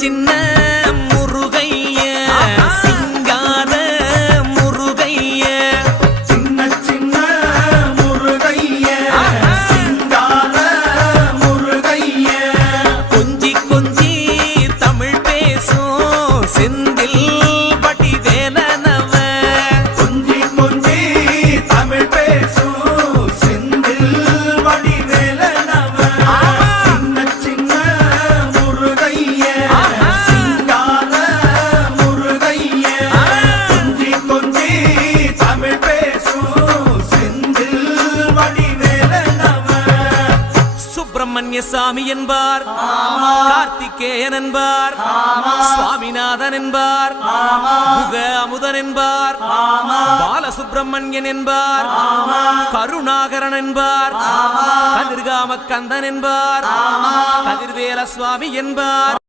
சின்ன முருகைய சிங்கார முருகைய சின்ன சின்ன முருகைய சிங்கார முருகைய கொஞ்சி கொஞ்சி தமிழ் பேசும் செந்தில் வடிவேலனவ கொஞ்சி கொஞ்சி தமிழ் பேசும் செந்தில் வடிவேலனவ சின்ன சின்ன முருகைய சிங்கார முருகைய கொஞ்சி கொஞ்சி தமிழ் பேசும் செந்தில் வடிவேலனவ சுப்பிரமணிய சாமி என்பார், கார்த்திகேயன் என்பார், சுவாமிநாதன் என்பார், முக அமுதன் என்பார், பாலசுப்பிரமணியன் என்பார், கருணாகரன் என்பார், கதிர்காம கந்தன் என்பார், கதிர்வேல சுவாமி என்பார்.